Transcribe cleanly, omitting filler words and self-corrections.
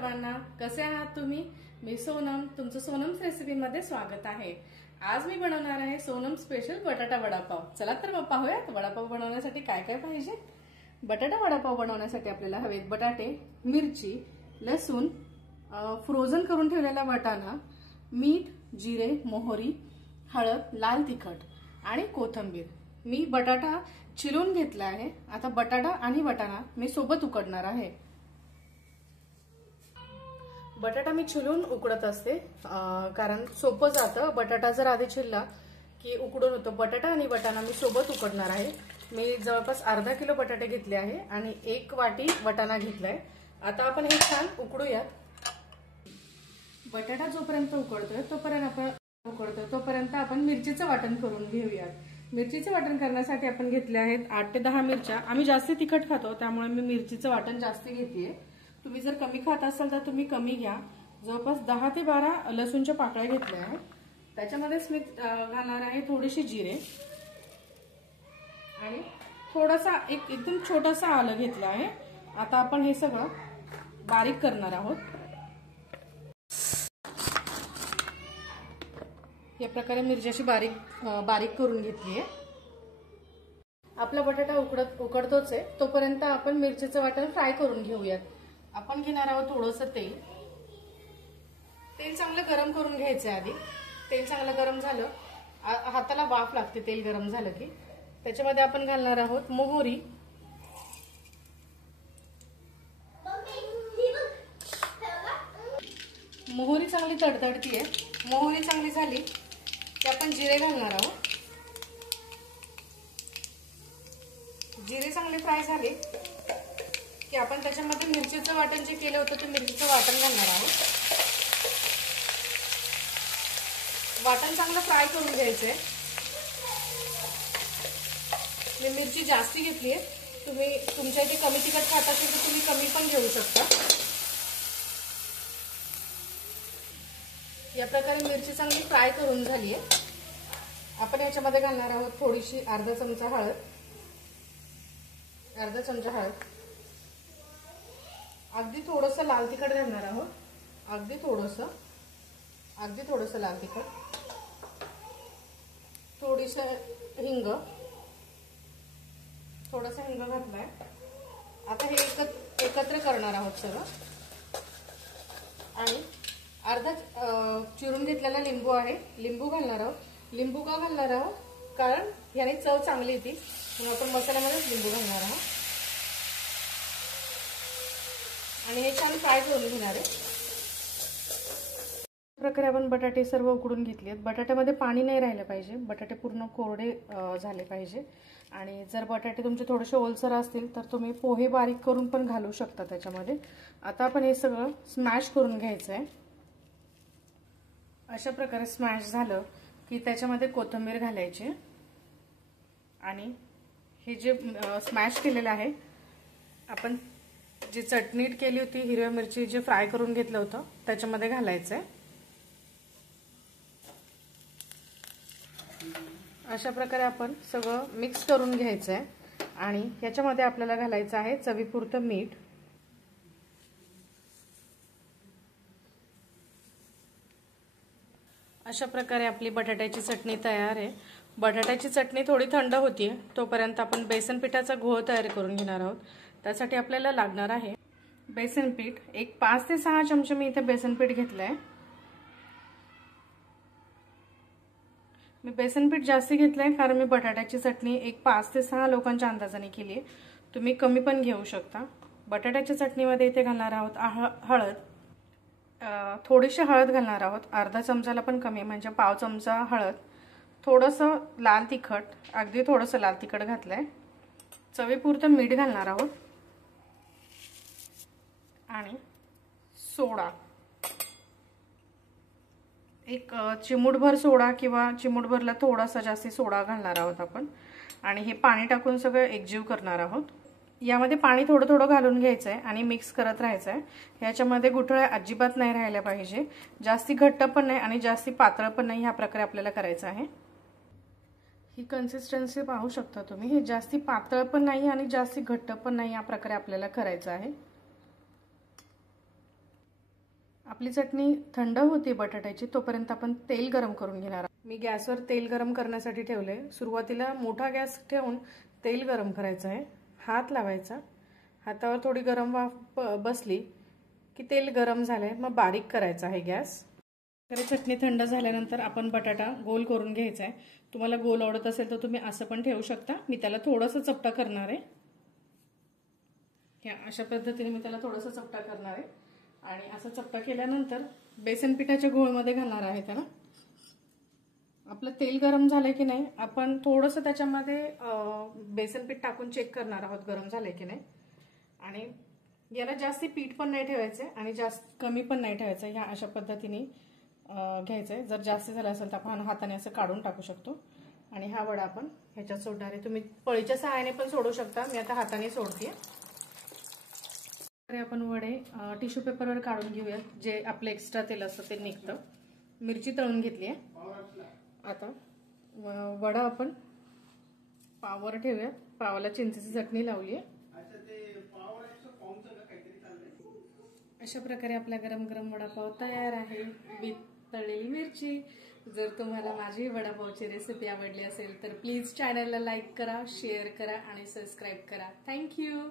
सर्वांना, कसे आहात तुम्ही? मी सोनम, तुमचं सोनम्स रेसिपीमध्ये स्वागत आहे। आज मी बनवणार आहे सोनम स्पेशल बटाटा वडापाव। चला तर मग पाहूयात वडापाव बनवण्यासाठी काय काय पाहिजे। बटाटा वडापाव बनवण्यासाठी आपल्याला हवेत बटाटे, मिरची, लसूण, फ्रोझन करून ठेवलेला वाटाणा, मीठ, जिरे, मोहरी, हळद, लाल तिखट आणि कोथिंबीर। मी बटाटा चिरून घेतला आहे। आता बटाटा आणि वाटाणा मी सोबत उकडणार आहे। बटाटा मी चिरून उकडत असते कारण सोपं जातं। बटाटा जर आधी चिरला की उकडून होतो। बटाटा आणि वाटाणा मी सोबत उकडणार आहे। मी जवळपास अर्धा किलो बटाटे घेतले आहे आणि 1 वाटी वाटाणा घेतलाय। आता आपण हे छान उकडूयात। बटाटा जोपर्यंत उकडतोय तोपर्यंत आपण मिरचीचं वाटण करून घेऊयात। मिरचीचं वाटण करण्यासाठी आपण घेतले आहेत 8 ते 10 मिरच्या। आम्ही जास्त तिखट खातो त्यामुळे मी मिरचीचं वाटण जास्त घेतेय। तुम्ही जर कमी खात असाल तर तुम्ही कमी घ्या। जवळपास 10 ते 12 लसूणच्या पाकळ्या घेतल्या आहेत। त्याच्यामध्येच मी घालणार आहे थोडीशी जिरे आणि थोडासा एकदम छोटासा आलं घेतला आहे। आता आपण हे सगळं बारीक करणार आहोत। या प्रकारे मिरची अशी बारीक करून घेतली आहे। आपला बटाटा उकडतोच आहे तोपर्यंत आपण मिरचीचं वाटण फ्राय करून घेऊयात। आपण घेणार आहोत थोडंसं तेल चांगलं गरम करून घ्यायचं आधी। तेल चांगलं गरम झालं, हाताला वाफ लागते तेल गरम झालं की। त्याच्यामध्ये आपण घालणार आहोत मोहरी, मोहरी चांगली तडतडतीये। मोहरी चांगली झाली की आपण जिरे घालणार आहोत। जिरे चांगले फ्राय झाले की आपण त्याच्यामध्ये मिरचीचं वाटण जे केलं होतं ते मिरचीचं वाटण घालणार आहोत। वाटण चांगलं फ्राय करून घ्यायचंय। मी मिरची जास्ती घेतली आहे। तुम्ही तुमच्या इथे कमी तिखट खात असेल तर तुम्ही कमी पण घेऊ शकता। या प्रकारे मिरची चांगली फ्राय करून झाली आहे। आपण याच्यामध्ये घालणार आहोत थोडीशी अर्धा चमचा हळद, अगदी थोडंसं लाल तिखट घालणार आहोत। अगदी थोडंसं लाल तिखट, थोडीशी हिंग, थोडासा हिंग घातलाय। आता हे एकत्र करणार आहोत सगळं। आणि अर्धा चिरून घेतलेला लिंबू आहे, लिंबू घालणार आहोत। लिंबू का घालणार आहोत कारण याने चव चांगली येते म्हणून आपण मसाल्यामध्ये लिंबू घालणार आहोत। आणि हे छान फ्राय करून घेणार आहे। प्रकारे आपण बटाटे सर्व उकडून घेतलेत। बटाट्यामध्ये पाणी नाही राहिलं पाहिजे, बटाटे पूर्ण कोरडे झाले पाहिजे। आणि जर बटाटे तुमचे थोडेसे ओलसर असतील तर तुम्ही पोहे बारीक करून पण घालू शकता त्याच्यामध्ये। आता आपण हे सगळं स्मॅश करून घ्यायचं आहे। अशा प्रकारे स्मॅश झालं की त्याच्यामध्ये कोथिंबीर घालायची आणि हे जे स्मॅश केलेलं आहे आपण जी चटणी केली होती हिरव्या मिरची जे फ्राय करून घेतलं होतं त्याच्यामध्ये घालायचं आहे। अशा प्रकारे आपण सगळं मिक्स करून घ्यायचं आहे आणि याच्यामध्ये आपल्याला घालायचं आहे चवीपुरतं मीठ। अशा प्रकारे आपली बटाट्याची चटणी तयार आहे। बटाट्याची चटणी थोडी थंड होतीये तोपर्यंत आपण बेसन पिठाचा घोळ तयार करून घेणार आहोत। त्यासाठी आपल्याला लागणार आहे बेसन पीठ। 5 ते 6 चमचे मी इथे बेसन पीठ घेतलंय। मी बेसन पीठ जास्त घेतलंय कारण मी बटाट्याची चटणी 5 ते 6 लोकांच्या अंदाजाने केली आहे। तुम्ही कमी पण घेऊ शकता। बटाट्याच्या चटणीमध्ये इथे घालणार आहोत हळद, थोडीशी हळद घालणार आहोत, अर्धा चमचाला पण कमी म्हणजे पाव चमचा हळद, थोडंसं लाल तिखट, अगदी थोडंसं लाल तिखट घातलंय, चवीपुरतं मीठ घालणार आहोत आणि सोडा, 1 चिमूटभर सोडा किंवा चिमूटभरला थोडासा जास्ती सोडा घालणार आहोत आपण। आणि हे पाणी टाकून सगळं एकजीव करणार आहोत। यामध्ये पाणी थोडं थोडं घालून घ्यायचं आहे आणि मिक्स करत राहायचं आहे। याच्यामध्ये गुठळ्या अजिबात नाही राहिल्या पाहिजे, जास्ती घट्ट पण नाही आणि जास्ती पातळ पण नाही। ह्या प्रकारे आपल्याला करायचं आहे। ही कन्सिस्टन्सी पाहू शकता तुम्ही, हे जास्ती पातळ पण नाही आणि जास्ती घट्ट पण नाही, या प्रकारे आपल्याला करायचं आहे। आपली चटणी थंड होती बटाट्याची, तोपर्यंत आपण तेल गरम करून घेणार आहोत। मी गॅसवर तेल गरम करण्यासाठी ठेवले। सुरुवातीला मोठा गॅस ठेवून तेल गरम करायचं आहे। हात लावायचा, हातावर थोडी गरम वाफ बसली की तेल गरम झालंय, मग बारीक करायचा आहे गॅस। तर चटणी थंड झाल्यानंतर आपण बटाटा गोल करून घ्यायचा आहे। तुम्हाला गोल आवडत असेल तर तुम्ही असं पण ठेवू शकता। मी त्याला थोडंसं चपटा करणार आहे। ह्या अशा पद्धतीने मी त्याला थोडंसं चपटा करणार आहे आणि असं चपटा केल्यानंतर बेसन पिठाच्या घोळमध्ये घालणार आहे त्याला। आपलं तेल गरम झालंय की नाही, आपण थोडंसं त्याच्यामध्ये बेसन पीठ टाकून चेक करणार आहोत गरम झालंय की नाही। आणि याला जास्ती पीठ पण नाही ठेवायचं आणि जास्त कमी पण नाही ठेवायचं। ह्या अशा पद्धतीने घ्यायचंय। जर जास्त झालं असेल तर आपण हाताने असं काढून टाकू शकतो। आणि हा वडा आपण ह्याच्यात सोडणार आहे। तुम्ही पळीच्या सहाय्याने पण सोडू शकता, मी आता हाताने सोडते। आपण वडे टिश्यू पेपरवर काढून घेऊया, जे आपलं एक्स्ट्रा तेल असतं ते निघतं। मिरची तळून घेतली आहे। आता वडा आपण पावावर ठेवूया। पावाला चिंचेची चटणी लावली आहे। अशा प्रकारे आपला गरम गरम वडापाव तयार आहे विथ तळलेली मिरची। जर तुम्हाला माझी वडापावची रेसिपी आवडली असेल तर प्लीज चॅनलला लाईक करा, शेअर करा आणि सबस्क्राईब करा। थँक्यू।